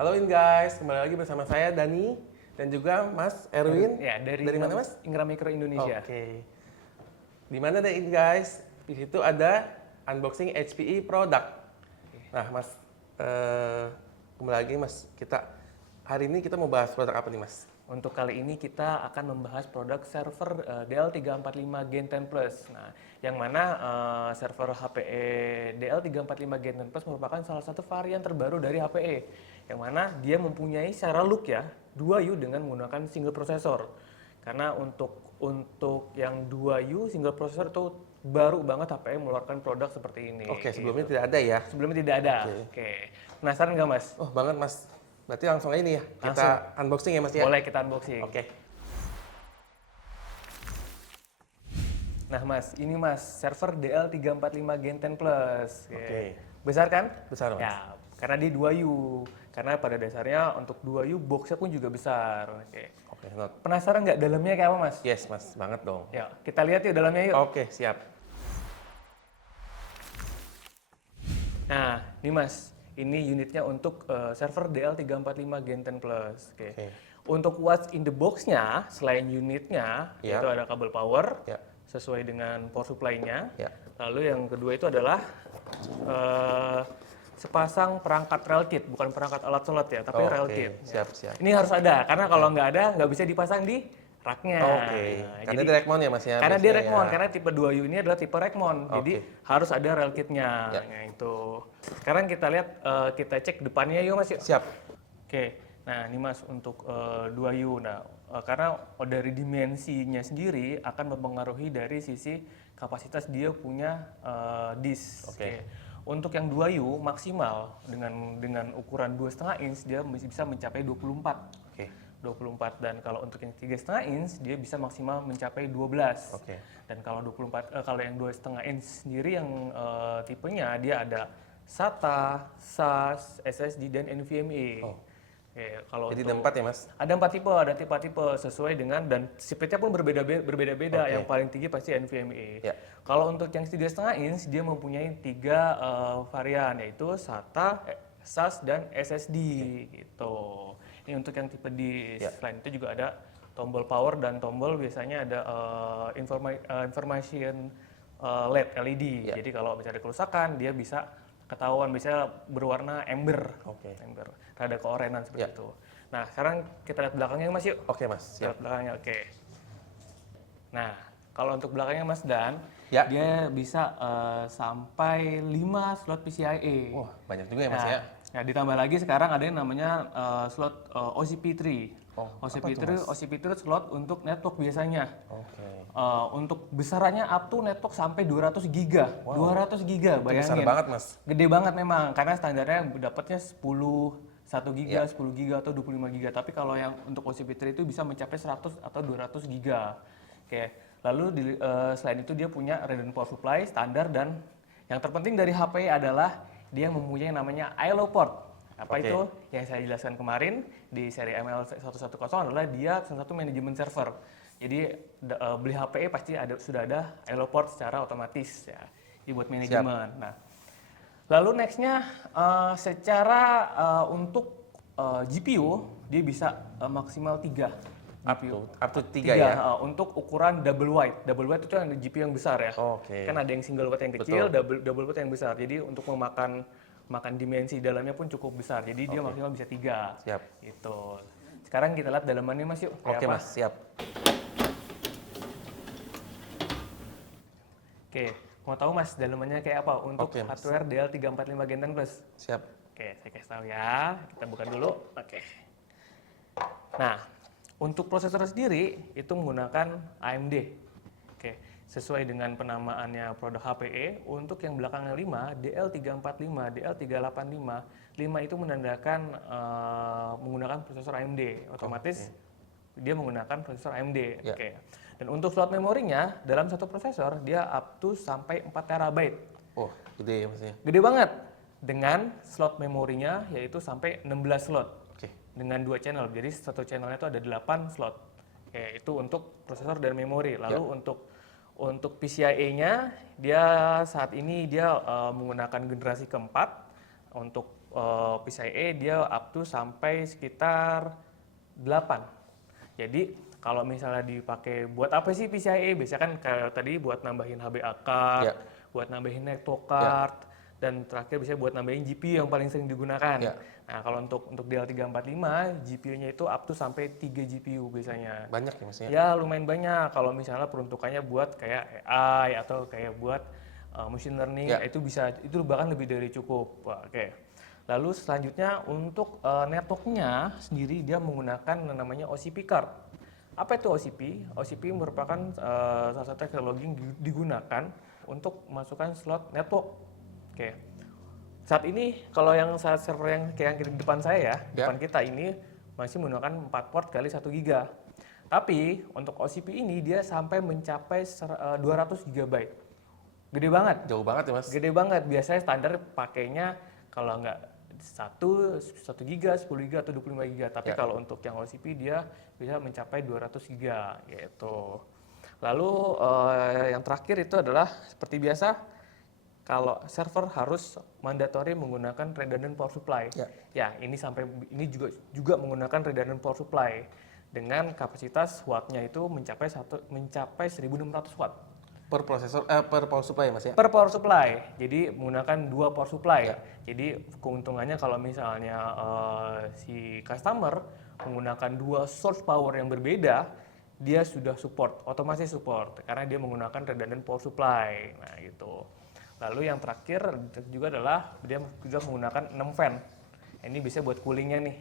Halo guys, kembali lagi bersama saya Dani dan juga Mas Erwin. Ya, dari mana Mas? Ingram Micro Indonesia. Oke. Di mana deh guys? Di situ ada unboxing HPE product. Nah Mas, kembali lagi Mas, hari ini kita mau bahas produk apa nih Mas? Untuk kali ini kita akan membahas produk server DL345 Gen 10 Plus. Nah, yang mana server HPE DL345 Gen 10 Plus merupakan salah satu varian terbaru dari HPE. Yang mana dia mempunyai secara look ya 2U dengan menggunakan single processor. Karena untuk yang 2U single processor itu baru banget HPE mengeluarkan produk seperti ini. Oke, sebelumnya tidak ada ya? Sebelumnya tidak ada. Oke. Penasaran nggak Mas? Oh banget Mas. Berarti langsung aja nih ya, kita unboxing ya Mas ya? Boleh kita unboxing. Oke. Nah Mas, ini Mas, server DL345 Gen 10 Plus. Oke. Besar kan? Besar Mas. Ya, karena di 2U. Karena pada dasarnya untuk 2U boxnya pun juga besar. Oke, not. Penasaran nggak dalamnya kayak apa Mas? Yes Mas, banget dong. Ya, kita lihat yuk dalamnya yuk. Oke, siap. Nah, ini Mas, ini unitnya untuk server DL345 Gen 10 Plus. Oke. Untuk what's in the box-nya, selain unitnya, Ya. itu ada kabel power, Ya. sesuai dengan power supply-nya. Ya. Lalu yang kedua itu adalah sepasang perangkat rel kit, bukan perangkat alat sholat ya, tapi rel kit. Siap. Ini harus ada, karena kalau nggak ada, nggak bisa dipasang di raknya. Oke. Nah, Karena jadi, dia Rackmount ya Mas ya? karena dia biasanya Rackmount, ya. karena tipe 2U ini adalah tipe Rackmount, jadi harus ada rel kitnya. Ya. Nah, itu. Sekarang kita lihat, kita cek depannya yuk Mas yuk. Siap. Oke, nah ini Mas untuk 2U. Nah, karena dari dimensinya sendiri akan mempengaruhi dari sisi kapasitas dia punya disk. Oke. Untuk yang 2U maksimal dengan ukuran 2,5 inch dia bisa mencapai 24. Oke. 24, dan kalau untuk yang 3,5 inch dia bisa maksimal mencapai 12. Oke. Dan kalau 24 kalau yang 2,5 inch sendiri yang tipenya dia ada SATA, SAS, SSD dan NVMe. Oh. Oke, kalau Jadi untuk, ada 4 ya Mas? ada 4 tipe, ada tipe sesuai dengan, dan speednya pun berbeda-beda. Oke. Yang paling tinggi pasti NVMe. Ya. Kalau untuk yang 3,5 inch dia mempunyai 3 varian, yaitu SATA, SAS dan SSD gitu. Ini untuk yang tipe disk. Ya. Selain itu juga ada tombol power dan tombol biasanya ada information LED. Ya. Jadi kalau misalnya ada kerusakan dia bisa ketahuan, bisa berwarna ember. Oke. Ember. Rada keorenan seperti Ya. itu. Nah, sekarang kita lihat belakangnya Mas yuk. Oke Mas, Kita siap. lihat belakangnya, oke. Nah, kalau untuk belakangnya Mas Dan, Ya. dia bisa sampai 5 slot PCIe. Wah, banyak juga ya Mas Nah, ya? nah, ditambah lagi sekarang ada yang namanya slot OCP3. Oh, OCP3 slot untuk network biasanya. Oke. Untuk besarannya up to network sampai 200 giga. 200 giga, Besar bayangin. banget Mas. Gede banget memang, karena standarnya dapatnya 1 giga, 10 giga atau 25 giga. Tapi kalau yang untuk OCP3 itu bisa mencapai 100 atau 200 giga. Oke. Lalu selain itu dia punya redundant power supply standar, dan yang terpenting dari HP adalah dia mempunyai namanya ILO port. Apa Oke. itu? Yang saya jelaskan kemarin di seri ML110 adalah dia salah satu manajemen server. Jadi beli HPE pasti sudah ada ILO port secara otomatis ya. Jadi buat manajemen. Nah, lalu nextnya secara untuk GPU dia bisa maksimal 3 GPU. Up to 3 ya? Untuk ukuran double wide. Double wide itu yang GPU yang besar ya. Oke. Kan ada yang single wide yang kecil, double wide yang besar. Jadi untuk makan dimensi dalamnya pun cukup besar. Jadi dia maksimal bisa 3. Siap. Gitu. Sekarang kita lihat dalamannya Mas yuk. Kayak Oke apa? Mas, siap. Oke, mau tahu Mas dalamannya kayak apa untuk Oke, Mas. hardware DL345 Gen 10 Plus? Siap. Oke, saya kasih tahu ya. Kita buka dulu. Oke. Nah, untuk prosesor sendiri itu menggunakan AMD. Oke, sesuai dengan penamaannya produk HPE, untuk yang belakangnya 5, DL345, DL385, 5 itu menandakan menggunakan prosesor AMD. Otomatis dia menggunakan prosesor AMD. Ya. Oke. Dan untuk slot memorinya dalam satu prosesor dia up to sampai 4 terabyte. Oh, gede ya Mas ya? Gede banget. Dengan slot memorinya yaitu sampai 16 slot. Oke. Dengan 2 channel. Jadi satu channelnya itu ada 8 slot. Oke, itu untuk prosesor dan memori. Lalu untuk PCIe-nya dia saat ini dia menggunakan generasi keempat. Untuk PCIe dia up to sampai sekitar 8. Jadi kalau misalnya dipakai buat apa sih PCIe? Biasanya kan kayak tadi buat nambahin HBA card, Ya. buat nambahin network card, dan terakhir bisa buat nambahin GPU yang paling sering digunakan. Ya. Nah, kalau untuk DL345, GPU-nya itu up to sampai 3 GPU biasanya. Banyak ya maksudnya? Ya, lumayan banyak. Kalau misalnya peruntukannya buat kayak AI atau kayak buat machine learning, Ya. itu bahkan lebih dari cukup. Wah, oke. Lalu selanjutnya untuk networknya sendiri dia menggunakan yang namanya OCP card. Apa itu OCP? OCP merupakan salah satu teknologi yang digunakan untuk masukkan slot network. Oke. Saat ini kalau yang saat server yang kayak di depan saya ya, depan kita ini masih menggunakan 4 port kali 1 giga. Tapi untuk OCP ini dia sampai mencapai 200 GB. Gede banget. Jauh banget ya mas? Gede banget. Biasanya standar pakainya kalau nggak 1 giga, 10 giga atau 25 giga. Tapi kalau untuk yang OCP dia bisa mencapai 200 giga gitu. Lalu yang terakhir itu adalah seperti biasa, kalau server harus mandatory menggunakan redundant power supply. Ya, ini juga menggunakan redundant power supply dengan kapasitas wattnya itu mencapai 1.600 watt. Per prosesor, per power supply mas ya? Per power supply, jadi menggunakan 2 power supply. Jadi keuntungannya kalau misalnya si customer menggunakan 2 source power yang berbeda, dia sudah otomatis support karena dia menggunakan redundant power supply. Nah gitu. Lalu yang terakhir juga adalah dia juga menggunakan 6 fan. Ini bisa buat coolingnya nih.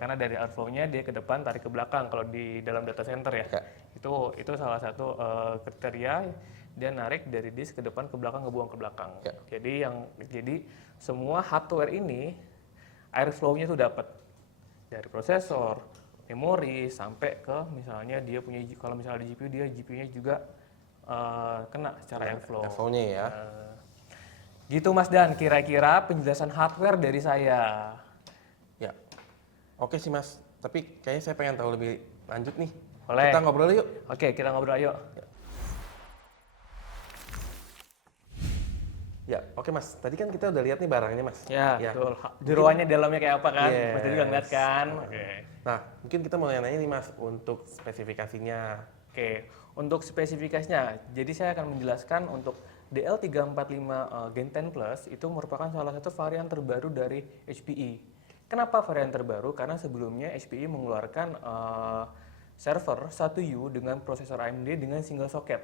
Karena dari airflow-nya dia ke depan, tarik ke belakang kalau di dalam data center ya. Itu salah satu kriteria dia narik dari disk ke depan ke belakang, ngebuang ke belakang. Jadi semua hardware ini airflow-nya tuh dapat dari prosesor, memori sampai ke misalnya dia punya, kalau misalnya di GPU dia GPU-nya juga kena secara airflow. Airflow-nya ya. Gitu Mas Dan, kira-kira penjelasan hardware dari saya. Ya. Oke sih mas, tapi kayaknya saya pengen tahu lebih lanjut nih. Boleh. Kita ngobrol yuk. Oke, kita ngobrol yuk. Ya, oke mas. Tadi kan kita udah lihat nih barangnya mas. Ya, betul. Jeroannya dalamnya kayak apa kan? Yes. Mas juga ngeliat kan? Oke. Nah, mungkin kita mau nanya nih mas untuk spesifikasinya. Oke, untuk spesifikasinya, jadi saya akan menjelaskan untuk DL345 Gen 10 Plus itu merupakan salah satu varian terbaru dari HPE. Kenapa varian terbaru? Karena sebelumnya HPE mengeluarkan server 1U dengan prosesor AMD dengan single socket.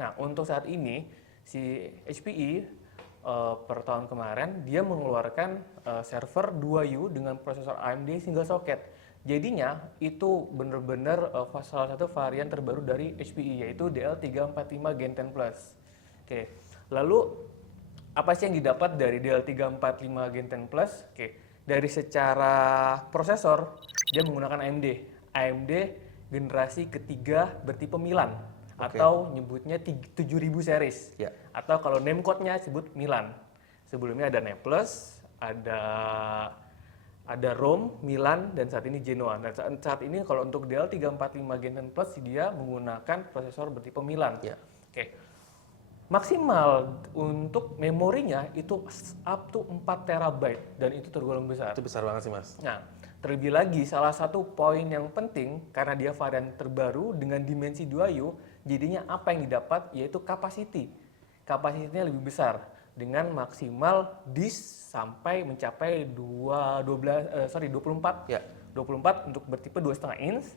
Nah, untuk saat ini si HPE per tahun kemarin dia mengeluarkan server 2U dengan prosesor AMD single socket. Jadinya itu benar-benar salah satu varian terbaru dari HPE yaitu DL345 Gen 10 Plus. Oke. Lalu apa sih yang didapat dari DL345 Gen 10 Plus? Oke. Dari secara prosesor dia menggunakan AMD. AMD generasi ketiga bertipe Milan atau nyebutnya 7000 series. Atau kalau name code-nya sebut Milan. Sebelumnya ada Naples, ada Rome, Milan, dan saat ini Genoa. Dan saat ini kalau untuk DL345 Gen 10 Plus dia menggunakan prosesor bertipe Milan. Oke. Maksimal untuk memorinya itu up to 4 TB dan itu tergolong besar. Itu besar banget sih mas. Nah, terlebih lagi salah satu poin yang penting karena dia varian terbaru dengan dimensi 2U, jadinya apa yang didapat yaitu capacity. Kapasitinya lebih besar dengan maksimal disk sampai mencapai 24 untuk bertipe 2,5 inch,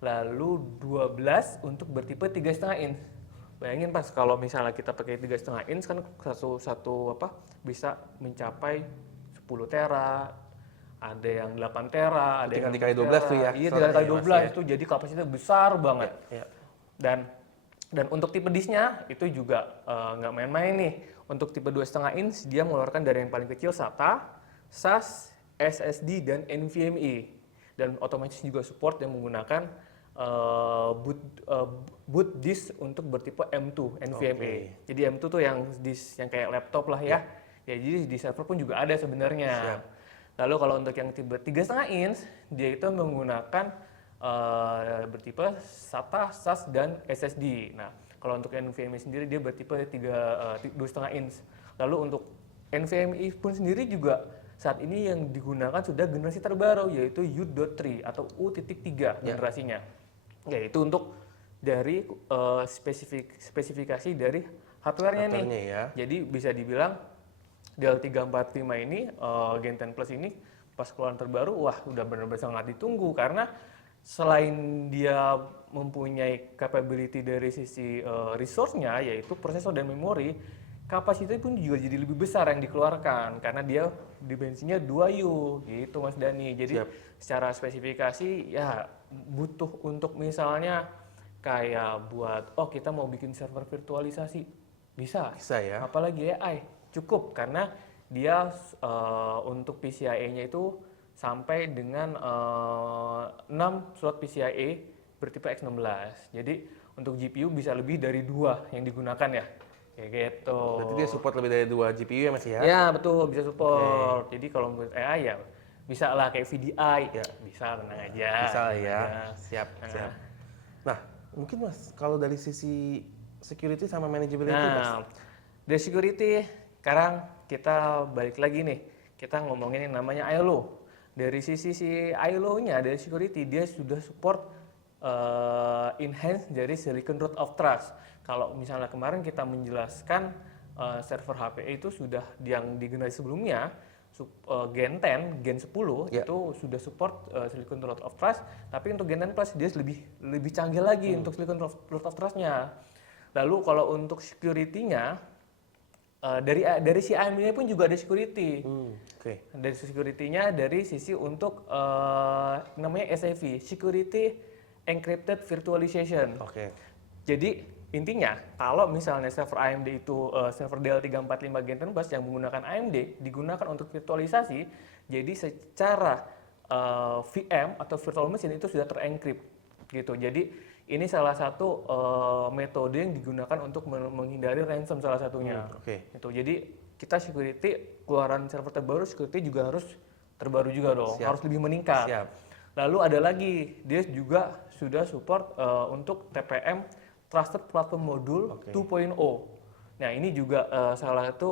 lalu 12 untuk bertipe 3,5 inch. Bayangin pas kalau misalnya kita pakai 3,5 inch kan satu bisa mencapai 10 tera, ada yang 8 tera, ada yang kali 12 tuh ya. Iya, 3 kali 12 itu jadi kapasitasnya besar banget. Dan untuk tipe disknya itu juga nggak main-main nih. Untuk tipe 2,5 inch dia mengeluarkan dari yang paling kecil SATA, SAS, SSD dan NVMe. Dan otomatis juga support yang menggunakan boot disk untuk bertipe M2 NVMe. Jadi M2 tuh yang disk yang kayak laptop lah ya. Ya jadi di server pun juga ada sebenarnya. Lalu kalau untuk yang tipe 3,5 inch dia itu menggunakan bertipe SATA, SAS dan SSD. Nah, kalau untuk NVMe sendiri dia bertipe 2,5 inch. Lalu untuk NVMe pun sendiri juga saat ini yang digunakan sudah generasi terbaru yaitu U.3 atau U.3 generasinya. Yaitu untuk dari spesifikasi dari hardware-nya nih. Hardware-nya ya. Jadi bisa dibilang Dell 345 ini Gen 10 Plus ini pas keluaran terbaru wah udah benar-benar sangat ditunggu karena selain dia mempunyai capability dari sisi resource-nya yaitu prosesor dan memori, kapasitas pun juga jadi lebih besar yang dikeluarkan karena dia dimensinya 2U gitu Mas Dani. Jadi secara spesifikasi ya butuh untuk misalnya kayak buat kita mau bikin server virtualisasi bisa ya. Apalagi AI cukup karena dia untuk PCIe-nya itu sampai dengan 6 slot PCIe bertipe X16. Jadi untuk GPU bisa lebih dari 2 yang digunakan ya. Kayak gitu. Berarti dia support lebih dari 2 GPU ya Mas ya? Ya betul, bisa support. Jadi kalau menurut AI ya bisa lah kayak VDI. Ya bisa, tenang aja. Bisa lah ya, siap. Nah, mungkin Mas kalau dari sisi security sama manageability Mas? Dari security sekarang kita balik lagi nih. Kita ngomongin yang namanya ILO. Dari sisi ILO-nya, dari security, dia sudah support enhance dari Silicon Root of Trust. Kalau misalnya kemarin kita menjelaskan server HPE itu sudah yang di generasi sebelumnya, Gen 10, Gen 10 itu sudah support Silicon Root of Trust, tapi untuk Gen 10 Plus dia lebih canggih lagi untuk Silicon Root of Trust-nya. Lalu kalau untuk security-nya, dari si AMD-nya pun juga ada security. Dari security-nya dari sisi untuk namanya SAV, Security Encrypted Virtualization. Jadi intinya kalau misalnya server AMD itu server Dell 345 Gen 10 Plus yang menggunakan AMD digunakan untuk virtualisasi, jadi secara VM atau virtual machine itu sudah terencrypt gitu. Jadi ini salah satu metode yang digunakan untuk menghindari ransom salah satunya. Gitu. Jadi kita security keluaran server terbaru security juga harus terbaru juga dong, harus lebih meningkat. Lalu ada lagi dia juga sudah support untuk TPM Trusted Platform Module 2.0. Nah ini juga salah satu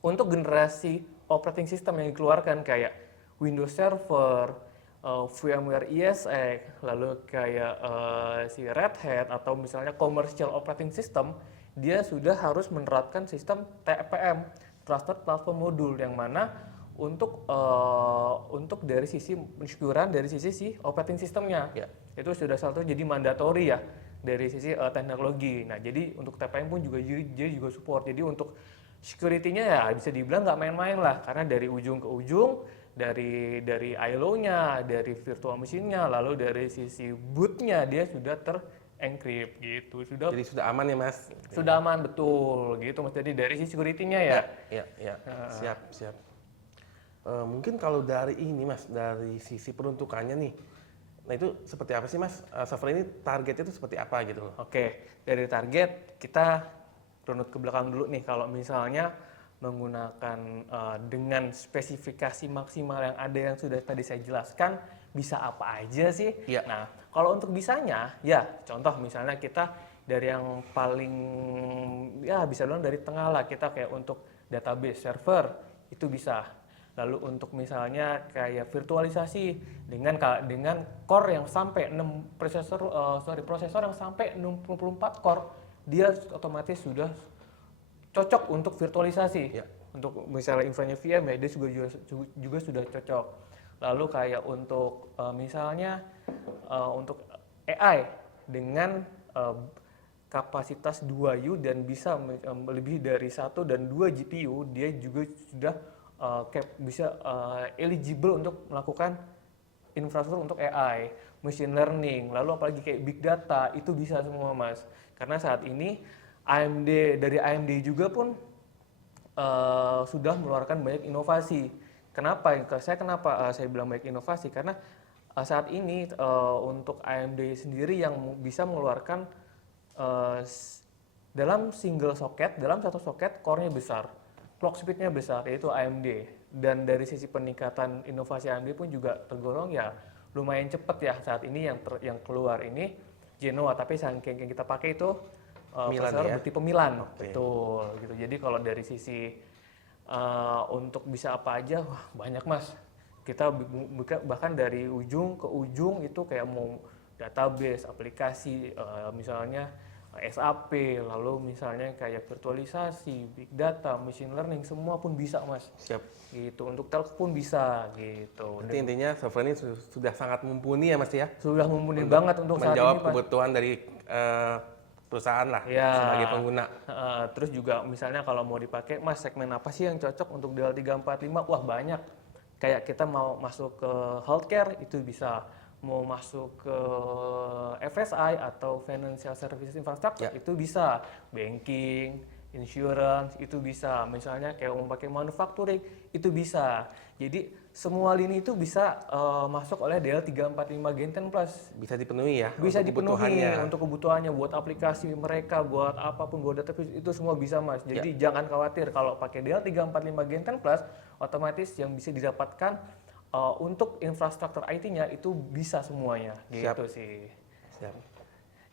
untuk generasi operating system yang dikeluarkan kayak Windows Server, VMware ESX, lalu kayak si Red Hat atau misalnya commercial operating system, dia sudah harus menerapkan sistem TPM Trusted Platform Module yang mana untuk dari sisi pensyukuran dari sisi si operating systemnya itu sudah satu jadi mandatory ya dari sisi teknologi. Nah jadi untuk TPM pun juga dia juga support. Jadi untuk security-nya ya bisa dibilang nggak main-main lah karena dari ujung ke ujung dari ILO-nya, dari virtual machine-nya, lalu dari sisi boot-nya dia sudah terencrypt gitu. Jadi sudah aman ya Mas? Sudah aman betul gitu Mas. Jadi dari sisi security-nya ya. Siap. Mungkin kalau dari ini Mas, dari sisi peruntukannya nih, nah itu seperti apa sih Mas? Server ini targetnya itu seperti apa gitu loh? Oke, dari target kita runut ke belakang dulu nih. Kalau misalnya menggunakan dengan spesifikasi maksimal yang ada yang sudah tadi saya jelaskan, bisa apa aja sih? Nah, kalau untuk bisanya, ya contoh misalnya kita dari yang paling, ya bisa bilang dari tengah lah, kita kayak untuk database server, itu bisa. Lalu untuk misalnya kayak virtualisasi dengan core yang sampai 6 prosesor yang sampai 64 core, dia otomatis sudah cocok untuk virtualisasi. Untuk misalnya infranya VM ya, dia juga sudah cocok. Lalu kayak untuk misalnya untuk AI dengan kapasitas 2U dan bisa lebih dari 1 dan 2 GPU, dia juga sudah bisa eligible untuk melakukan infrastruktur untuk AI, machine learning, lalu apalagi kayak big data, itu bisa semua Mas. Karena saat ini dari AMD juga pun sudah mengeluarkan banyak inovasi. Kenapa saya bilang banyak inovasi? Karena saat ini untuk AMD sendiri yang bisa mengeluarkan dalam single socket, dalam satu socket core-nya besar, clock speed-nya besar, yaitu AMD. Dan dari sisi peningkatan inovasi AMD pun juga tergolong ya lumayan cepat ya. Saat ini yang keluar ini Genoa, tapi yang kita pakai itu prosesor bertipe Milan. Betul gitu. Jadi kalau dari sisi Untuk bisa apa aja, wah banyak Mas. Kita bahkan dari ujung ke ujung itu kayak mau database, aplikasi, misalnya SAP, lalu misalnya kayak virtualisasi, big data, machine learning, semua pun bisa Mas. Siap. Gitu, untuk telco pun bisa gitu. Berarti intinya server ini sudah sangat mumpuni ya Mas ya? Sudah mumpuni banget untuk saat ini Menjawab Mas. kebutuhan dari perusahaan lah Ya, sebagai pengguna. Terus juga misalnya kalau mau dipakai, Mas segmen apa sih yang cocok untuk DL345? Wah banyak. Kayak kita mau masuk ke healthcare itu bisa, mau masuk ke FSI atau Financial Services Infrastructure itu bisa, banking, insurance itu bisa, misalnya kayak mau pakai manufacturing itu bisa. Jadi semua lini itu bisa masuk oleh DL345 Gen 10 Plus. Bisa dipenuhi ya? Bisa untuk dipenuhi kebutuhannya. untuk kebutuhannya, buat aplikasi mereka, buat apapun, buat database itu semua bisa Mas. Jadi jangan khawatir kalau pakai DL345 Gen 10 Plus, otomatis yang bisa didapatkan untuk infrastruktur IT-nya itu bisa semuanya. Gitu sih. Siap.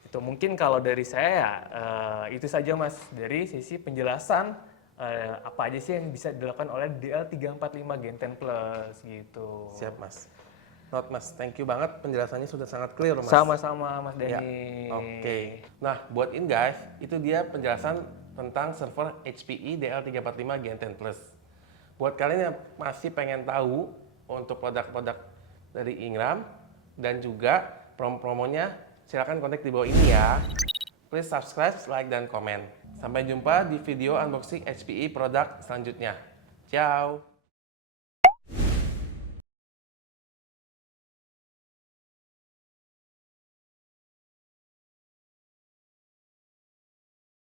Itu mungkin kalau dari saya ya, itu saja Mas dari sisi penjelasan apa aja sih yang bisa dilakukan oleh DL345 Gen 10 Plus gitu. Siap Mas. Not Mas, thank you banget, penjelasannya sudah sangat clear Mas. Sama-sama Mas Ya. Denny. Oke. Nah, buat ini guys, itu dia penjelasan tentang server HPE DL345 Gen 10 Plus. Buat kalian yang masih pengen tahu untuk produk-produk dari Ingram dan juga promo-promonya, silakan kontak di bawah ini ya. Please subscribe, like, dan komen. Sampai jumpa di video unboxing HPE produk selanjutnya. Ciao!